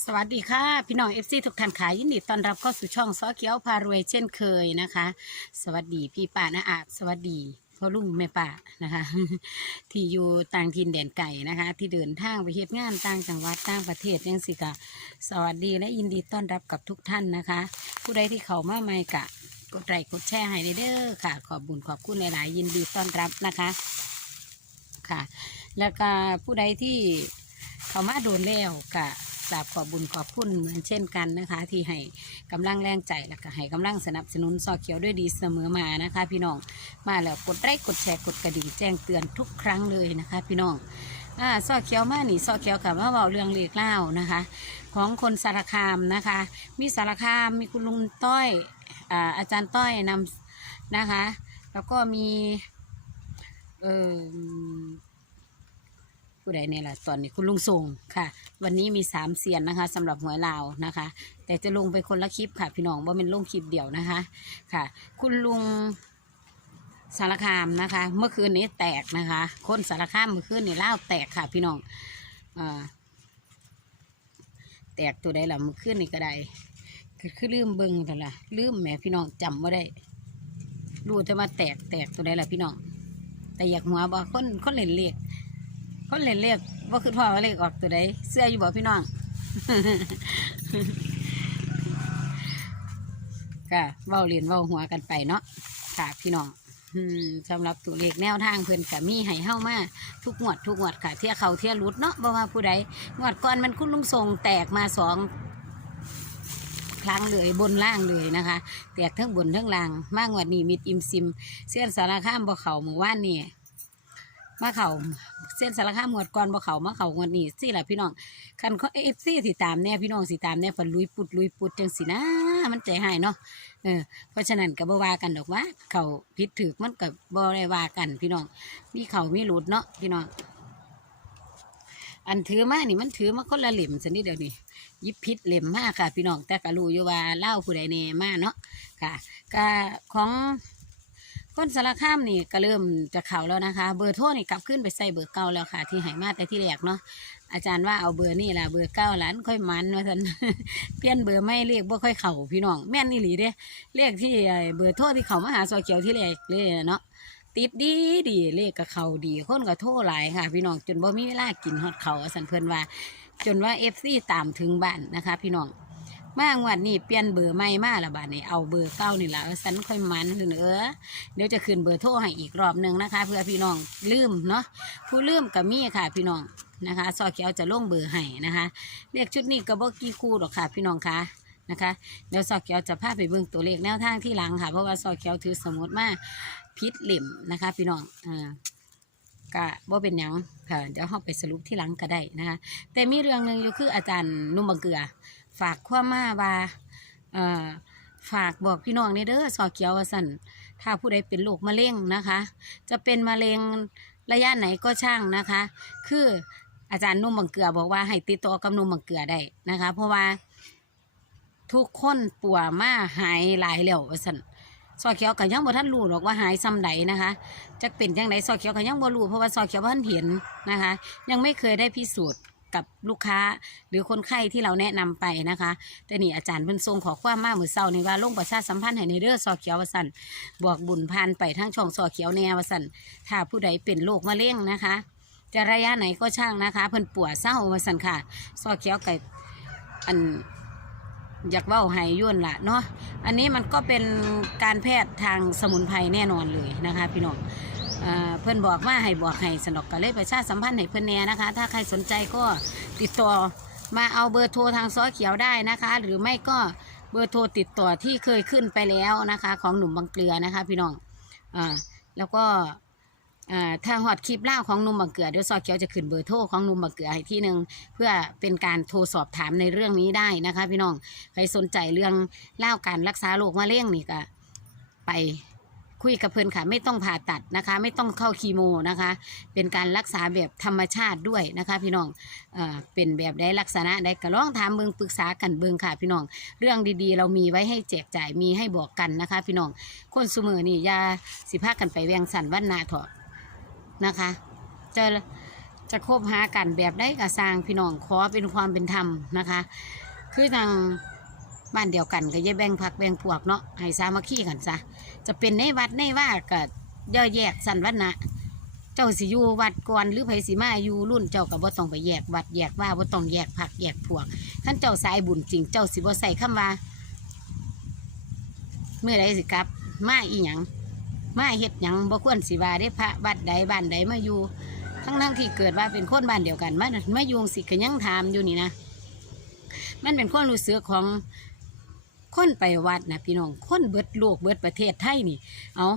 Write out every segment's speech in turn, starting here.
สวัสดีค่ะ พี่น้องเอฟซีทุกท่านขายยินดีต้อนรับเข้าสู่ช่องซอเขียวพารวยเช่นเคยนะคะ สวัสดีพี่ป้านะอาสวัสดีพ่อลุงแม่ป้านะคะ ที่อยู่ต่างถิ่นแดนไก่นะคะ ที่เดินทางไปเฮ็ดงานต่างจังหวัดต่างประเทศยังสิกะสวัสดีและยินดีต้อนรับกับทุกท่านนะคะ ผู้ใดที่เขามาใหม่กะ กดไลค์กดแชร์ให้เด้อค่ะ ขอบบุญขอบคุณหลายๆยินดีต้อนรับนะคะค่ะ แล้วก็ผู้ใดที่เขามาโดนแล้วก็ก ราบขอบุญขอบคุณเหมือนเช่นกันนะคะ ที่ให้กำลังแรงใจแล้วก็ให้กำลังสนับสนุนซอเขียวด้วยดีเสมอมานะคะ พี่น้องมาแล้วกดไลค์กดแชร์กดกระดิ่งแจ้งเตือนทุกครั้งเลยนะคะ พี่น้องอ่าซอเขียวมานี่ซอเขียวกับว่าเบาเรื่องเลีกเล่านะคะ ของคนสารคามนะคะ มีสารคามมีคุณลุงต้อยอ่าอาจารย์ต้อยนำนะคะ แล้วก็มีเออ ผู้ใดเนี่ยล่ะตอนนี้คุณลุงส่งค่ะ วันนี้มีสามเซียนนะคะสำหรับหวยลาวนะคะ แต่จะลงไปคนละคลิปค่ะ พี่น้องว่าเป็นลงคลิปเดียวนะคะค่ะ คุณลุงสารคามนะคะ เมื่อคืนนี้แตกนะคะ คนสารคามเมื่อคืนนี้เล่าวแตกค่ะ พี่น้องอ่าแตกตัวใดล่ะเมื่อคืนนี้ก็ได้คือคือลืมเบิ้งแต่ละลืมแหมพี่น้องจำว่าได้รู้แต่ว่าแตกแตกตัวใดล่ะพี่น้องแต่อยากหัวบ่คนคนเล่นเลข คนเล่นเลขว่าคือพ่อว่าเลขออกตัวใดเสื้ออยู่บ่พี่น้องก็เว้าเรียนเว้าหัวกันไปเนาะค่ะพี่น้องสำหรับตัวเลขแนวทางเพิ่อนก็มีให้เฮ้ามาทุกงวดทุกงวดค่ะเที่ยเขาเที่ยรุดเนาะบ่ว่าผู้ใดงวดก่อนมันคุณลุงทรงแตกมาสองครั้งเลยบนล่างเลยนะคะ แตกทั้งบนทั้งล่างมากงวดนี้มิดอิมซิม เส้นสารข้ามบ่เขาหมู่ว่านนี่ มาเขาเส้นสารคามหมวดก่อนบ่เขามาเขางวดนี้สิล่ะพี่น้องคันเขาเอฟซีสิตามแน่พี่น้องสิตามแน่ฝันลุยปุดลุยปุดจังสินะ มันใจหายเนาะเออเพราะฉะนั้นก็บ่ว่ากันดอกว่าเขาผิดถือมันก็บ่ได้ว่ากันพี่น้องมีเขามีหลุดเนาะพี่น้องอันถือมานี่มันถือมาคนละเหล่มสันนี่เดี๋ยวนี่ยิบพิษเหล่มมากค่ะ พี่น้องแต่ก็รู้อยู่ว่าเล่าผู้ใดแน่มาเนาะค่ะก็ของ คนสารคามนี่ก็เริ่มจะเข่าแล้วนะคะ เบอร์โทรนี่กลับขึ้นไปใส่เบอร์เก่าแล้วค่ะ ที่หายมาแต่ที่แรกเนาะอาจารย์ว่าเอาเบอร์นี่ล่ะเบอร์เก้าหลานค่อยมันว่าท่นเปลี่ยนเบอร์ไม่เรียกบ่ค่อยเข่าพี่น้องแม่นนี่หลีเด้เรียกที่เบอร์โทรที่เขามาหาซอยเขียวที่แรกเลยเนาะติดดีดีเลขกับเขาดีคนก็โทรหลายค่ะ พี่น้องจนบ่มีเวลากินฮอดเขาสันเพิ่นว่า จนว่าเอฟซีตามถึงบ้านนะคะ พี่น้อง มางวดนี้เปลี่ยนเบอร์ใหม่มาละบาดนี้เอาเบอร์เก้านี่ละสันค่อยมันเนอเดี๋ยวจะขึ้นเบอร์โทรให้อีกรอบหนึ่งนะคะ เพื่อพี่น้องลืมเนาะผู้ลืมกับมีค่ะ พี่น้องนะคะซอเขียวจะลงเบอร์ให้นะคะเลขชุดนี้ก็บอกกี่คู่หรอกค่ะ พี่น้องคะนะคะเดี๋ยวซอเขียวจะพาไปเบิ่งตัวเลขแนวทางที่หลังค่ะ เพราะว่าซอเขียวถือสมุดมาพิษเหล่มนะคะ พี่น้องอ่าก็บ่เป็นหยังค่ะเดี๋ยวเราไปสรุปที่หลังก็ได้นะคะ แต่มีเรื่องหนึ่งอยู่คืออาจารย์นุ่มบังเกือ ฝากความมาว่าเอ่อฝากบอกพี่น้องในเด้อสอเขียวว่าสั่นถ้าผู้ใดเป็นโรคมะเร็งนะคะ จะเป็นมะเร็งระยะไหนก็ช่างนะคะ คืออาจารย์นุ่มบังเกือบอกว่าให้ติดต่อกับนุ่มบังเกือได้นะคะ เพราะว่าทุกคนป่วมาหายหลายแล้วว่าสั่นซอเขียวก็ยังบ่ทันรู้หรอกว่าหายซ้ำใดนนะคะจะเป็นจังไดซอเขียวก็ยังบ่รู้เพราะว่าซอเขียวบ่ทันเห็นนะคะ ยังไม่เคยได้พิสูจน์ กับลูกค้า หรือคนไข้ที่เราแนะนำไปนะคะ แต่นี่อาจารย์เพิ่นทรงขอความมาเมื่อเช้านี่ว่าลงประชาสัมพันธ์ให้ในเด้อซอเขียววสันบอกบุญพานไปทั้งช่องซอเขียวแนววสันถ้าผู้ใดเป็นโรคมะเร็งนะคะ จะระยะไหนก็ช่างนะคะเพิ่นปวดเศร้าวสันค่ะซอเขียวไก่อันอยากเว้าให้ย่นละเนาะ อันนี้มันก็เป็นการแพทย์ทางสมุนไพรแน่นอนเลยนะคะ พี่น้อง เพื่อนบอกว่าให้บอกให้สนอกก็เลยประชาสัมพันธ์ให้เพื่อนแน่นะคะ ถ้าใครสนใจก็ติดต่อมาเอาเบอร์โทรทางซอเขียวได้นะคะ หรือไม่ก็เบอร์โทรติดต่อที่เคยขึ้นไปแล้วนะคะ ของหนุ่มบางเกลือนะคะ พี่น้องอ่าแล้วก็ถ้าฮอดคลิปเล่าของหนุ่มบางเกลือเดี๋ยวซอเขียวจะขึ้นเบอร์โทรของหนุ่มบางเกลือให้ที่หนึ่งเพื่อเป็นการโทรสอบถามในเรื่องนี้ได้นะคะ พี่น้องใครสนใจเรื่องเล่าการรักษาโรคมะเร็งนี่ก็ไป คุยกับเพื่อนค่ะ ไม่ต้องผ่าตัดนะคะ ไม่ต้องเข้าคีโมนะคะ เป็นการรักษาแบบธรรมชาติด้วยนะคะ พี่น้องเอ่อเป็นแบบได้ลักษณะได้ก็ลองถามเบิงปรึกษากันเบิงค่ะ พี่น้อง เรื่องดีๆ เรามีไว้ให้แจกจ่ายมีให้บอกกันนะคะ พี่น้องคนสมือนี่อยาสิพากันไปแวงสันวันนาเถอะนะคะจะจะคบหากันแบบได้กระสร้างพี่น้องขอเป็นความเป็นธรรมนะคะ คือทาง บ้านเดียวกันก็อย่าแบ่งพักแบ่งพวกเนาะให้สามัคคีกันซะจะเป็นในวัดในว่าก็ย่อแยกสันวัฒนะเจ้าสิอยู่วัดก่อนหรือไผสิมาอยู่รุ่นเจ้าก็บ่ต้องไปแยกวัดแยกว่าบ่ต้องแยกพักแยกพวกท่านเจ้าสายบุญจริง เจ้าสิบ่ใส่คำว่า เมื่อใดสิกลับ มาอีหยังมาเฮ็ดหยังบ่ควรสิว่าได้พระวัดใดบ้านใดมาอยู่ทั้งทั้งที่เกิดว่าเป็นคนบ้านเดียวกันมามายู่สิก็ยังถามอยู่นี่นะ มันเป็นความรู้สึกของ คนไปวัดนะพี่น้องคนเบิดโลกเบิดประเทศไทยนี่ เอา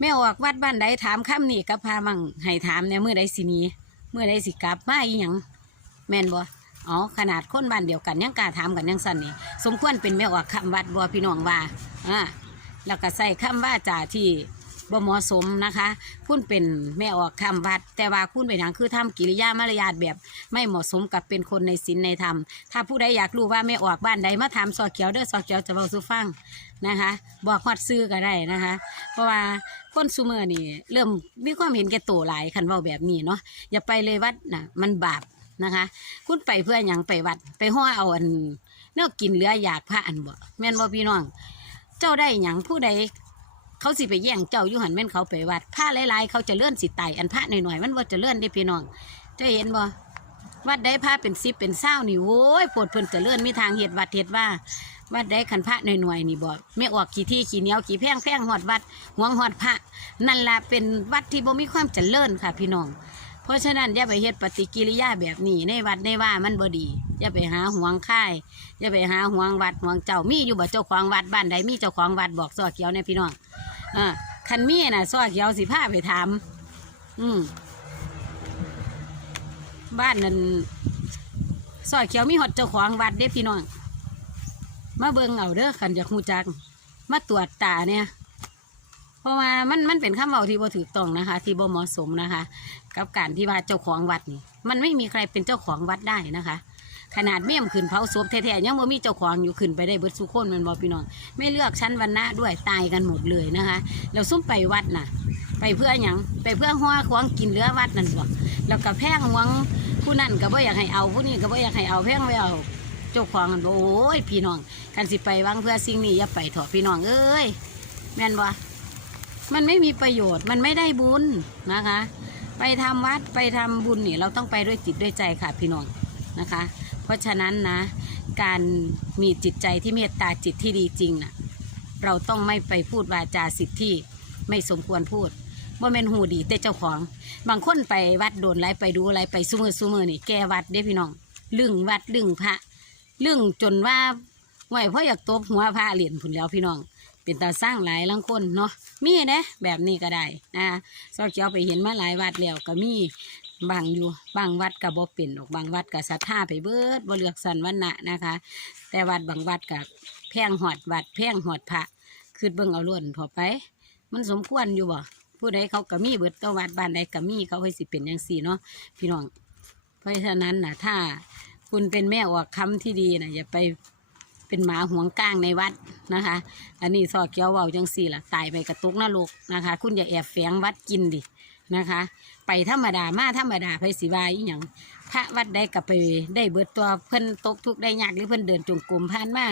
แม่ออกวัดบ้านใดถามคำนี่กับพามั่งให้ถามเนี่ยเมื่อใดสินี้เมื่อใดสิกลับมาอีหยังแม่นบ่อ๋อขนาดคนบ้านเดียวกันยังกล้าถามกันยังสั่นนี่สมควรเป็นแม่ออกคำวัดบ่พี่น้องว่าอ่าแล้วก็ใส่คำว่าจ่าที่ บ่เหมาะสมนะคะ คุณเป็นแม่ออกคำวัด แต่ว่าคุณเป็นหยังคือทำกิริยามารยาทแบบไม่เหมาะสมกับเป็นคนในศีลในธรรม ถ้าผู้ใดอยากรู้ว่าแม่ออกบ้านใดมาถามสอเขียวเด้อสอเขียวจะเบาสู่ฟังนะคะ บอกฮอดซื้อก็ได้นะคะ เพราะว่าคนซูเมอร์นี่เริ่มมีความเห็นแก่ตัวหลายคันเว้าแบบนี้เนาะอย่าไปเลยวัดนะมันบาปนะคะ คุณไปเพื่อหยังไปวัด ไปห่อเอาอันเนื้อกินเหลืออยากพระอันบ่แม่นบ่พี่น้อง เจ้าได้หยังผู้ใด เขาสิไปแย่งเจ้าอยู่หันแม่นเขาไปวัดผ้าลายๆเขาจะเลื่อนสิไตอันพระหน่อยๆมันว่าจะเลื่อนได้พี่น้องจะเห็นบ่วัดได้ผ้าเป็นซิบเป็นเศร้านี่โว้ยปวดเพิ่นจะเลื่อนมีทางเหตุวัดเหตุว่าวัดได้ขันพระหน่อยๆนี่บ่ไม่ออกขี่ที่ขี่เนียวขี่แพงแพงหอดวัดหวงหอดพระนั่นละเป็นวัดที่บ่มีความเจริญค่ะพี่น้อง ราะฉะนั้นอย่าไปเฮ็ดปฏิกิริยาแบบนี้ในวัดในว่ามันบ่ดีอย่าไปหาห่วงค่ายอย่าไปหาห่วงวัดห่วงเจ้ามีอยู่บ่เจ้าของวัดบ้านใดมีเจ้าของวัดบอกซอเขียวเนี่ยพี่น้องอ่าคันมีน่ะซอเขียวสิพาไปถามอืมบ้านนั้นซอยเขียวมีหอดเจ้าของวัดเด้พี่น้องมาเบิ่งเอาเด้อขันจากหูจัก มาตรวจตาเนี่ย เพราะว่ามันมันเป็นคำเว้าที่บ่ถูกต้องนะคะ ที่บ่เหมาะสมนะคะ กับการที่ว่าเจ้าของวัดนี่ มันไม่มีใครเป็นเจ้าของวัดได้นะคะ ขนาดเมี่ยมขึ้นเผาศพแท้ๆยังบ่มีเจ้าของอยู่ขึ้นไปได้เบิดสุคนมันบ่พี่น้องไม่เลือกชั้นวรรณะด้วยตายกันหมดเลยนะคะแล้วซุ่มไปวัดน่ะ ไปเพื่อหยังไปเพื่อหัวควงกินเหลือวัดนั่นบ่แล้วก็แพงหวงผู้นั่นก็บ่อยากให้เอาผู้นี้ก็บ่อยากให้เอาแพงไว้เอาเจ้าของกันบ่โอ้ยพี่น้องคันสิไปหวังเพื่อสิ่งนี้อย่าไปเถอะพี่น้องเอ้ยแม่นบ่ มันไม่มีประโยชน์ มันไม่ได้บุญนะคะ ไปทำวัดไปทำบุญนี่เราต้องไปด้วยจิตด้วยใจค่ะพี่น้องนะคะ เพราะฉะนั้นนะ การมีจิตใจที่เมตตาจิตที่ดีจริงน่ะเราต้องไม่ไปพูดวาจาสิทธิ์ที่ไม่สมควรพูดว่าเป็นหูดีแต่เจ้าของ บางคนไปวัดโดนไรไปดูอะไรไปซุมือซุมือนี่แกวัดเด้พี่น้องลึงวัดลึงพระลึงจนว่าไหวเพราะอยากตบหัวพระเหรียญผุนแล้วพี่น้อง เป็นตาสร้างหลายลังคนเนาะมีเด้แบบนี้ก็ได้นะซอเขียวไปเห็นมาหลายวัดแล้วก็มีบางอยู่บางวัดก็บ่เป็นออกบางวัดก็ศรัทธาไปเบิดบ่เลือกสันวันณะนะคะ แต่วัดบางวัดก็แพงหอดวัดแพงหอดพระคือเบิ่งเอาล้วนพอไป มันสมควรอยู่บ่ผู้ใดเขาก็มีเบิดตัววัดบ้านใดก็มีเขาให้สิเป็นอย่างสี่เนาะพี่น้อง เพราะฉะนั้นนะถ้าคุณเป็นแม่ออกคำที่ดีนะอย่าไป เป็นหมาหวงก้างในวัดนะคะ อันนี้ซอเกียวเว้าจังสี่ล่ะตายไปกระตุกนรกนะคะ คุณอย่าแอบแฝงวัดกินดินะคะ ไปธรรมดามาธรรมดาไปสิวายอหย่างพระวัดได้ก็ไปได้เบิดตัวเพิ่นตกทุกข์ได้ยากหรือเพิ่นเดินจงกรมผ่านมา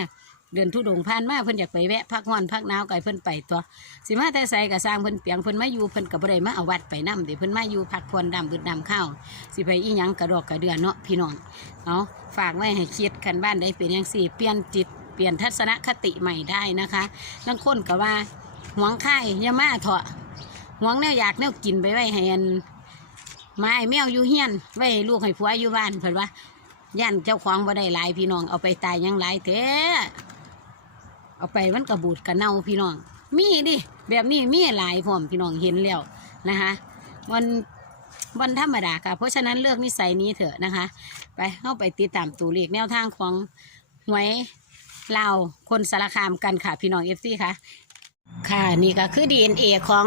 เดินทุดงผ่านมาเพิ่นอยากไปแวะพักห้อนพักหนาวไก่เพิ่นไปตัวสิมาแต่ใส่กับสร้างเพิ่นเปียงเพิ่นมาอยู่เพิ่นกับบ่ได้มาเอาวัดไปนำเดี๋ยวเพิ่นมาอยู่พักผ่อนดำบืดดำข้าวสิไปอีหยังกระดอกกระเดือนเนาะพี่น้องเอาฝากไว้ให้คิดคันบ้านได้เป็นอย่างสี่เปลี่ยนจิตเปลี่ยนทัศนคติใหม่ได้นะคะบางคนก็ว่าหวงค่ยอยามาเถอะหวงแนวอยากแนวกินไปไว้ให้อันไม้แมวอยู่เฮียนไว้ลูกให้ผัวอยู่บ้านเพิ่นว่าย่านเจ้าของบ่ได้หลายพี่น้องเอาไปตายยังหลายแท้ เอาไปมันกระบูดกระเน่าพี่น้อง มีดิแบบนี้มีหลายพร้อมพี่น้องเห็นแล้วนะคะวันวันธรรมดาค่ะ เพราะฉะนั้นเลือกนิสัยนี้เถอะนะคะ ไปเข้าไปติดตามตัวเลขแนวทางของหวยลาวคนสารคามกันค่ะ พี่น้องเอฟซีค่ะ ค่ะนี่ก็คือ DNA ของ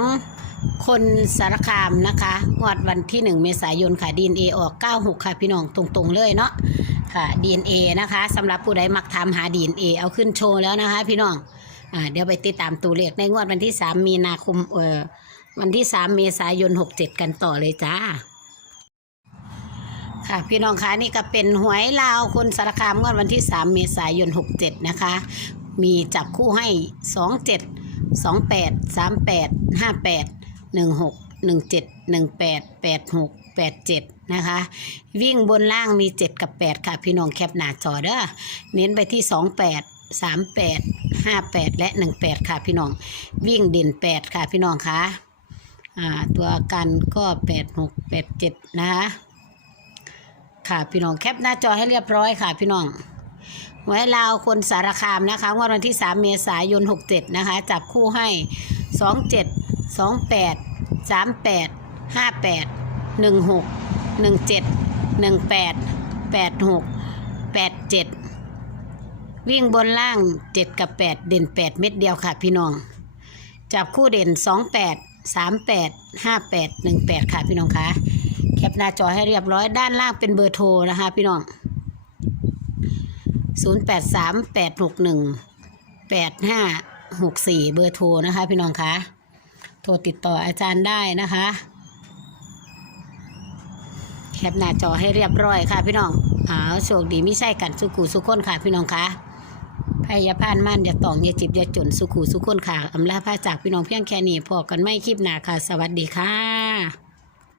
คนสารคามนะคะงวดวันที่หนึ่งเมษายนค่ะ DNA ออก 96 ค่ะ พี่น้องตรงๆเลยเนาะ ค่ะ DNA นะคะสำหรับผู้ใดมักทำหา DNA เอาขึ้นโชว์แล้วนะคะ พี่น้องอ่าเดี๋ยวไปติดตามตัวเลขในงวดวันที่ 3 มีนาคมเอ่อวันที่ 3 เมษายน 67 กันต่อเลยจ้า ค่ะ พี่น้องคะนี่ก็เป็นหวยลาวคนสารคามงวดวันที่ 3 เมษายน 67 นะคะ มีจับคู่ให้ 27 28 38 58 16 17 18 86 87 นะคะ วิ่งบนล่างมี 7 กับ 8 ค่ะ พี่น้องแคปหน้าจอเด้อเน้นไปที่ 28 38 58 และ 18 ค่ะพี่น้อง วิ่งเด่น 8 ค่ะพี่น้องคะอ่าตัวกันก็ 86 87 นะคะค่ะพี่น้องแคปหน้าจอให้เรียบร้อยค่ะพี่น้องไว้ลาวคนสารคามนะคะวดวันที่ 3 เมษายน 67 นะคะ จับคู่ให้ 27 28 38 58 16 17 18 86 87วิ่งบนล่าง7กับ8เด่น8เม็ดเดียวค่ะพี่น้อง จับคู่เด่น28 38 58 18ค่ะพี่น้องคะแคปหน้าจอให้เรียบร้อยด้านล่างเป็นเบอร์โทรนะคะพี่น้อง083 861 8564เบอร์โทรนะคะพี่น้องคะโทรติดต่ออาจารย์ได้นะคะ คปหน้าจอให้เรียบร้อยค่ะพี่น้องเอาโชคดีไม่ใช่กันสุขุสุขคนค่ะพี่น้องคะพยาพานมั่นอย่าตองอย่าจิบอย่าจนสุขุสุขคนค่ะอำลาพาจากพี่น้องเพียงแค่นี้พอกันไม่คลิปหนาค่ะ สวัสดีค่ะ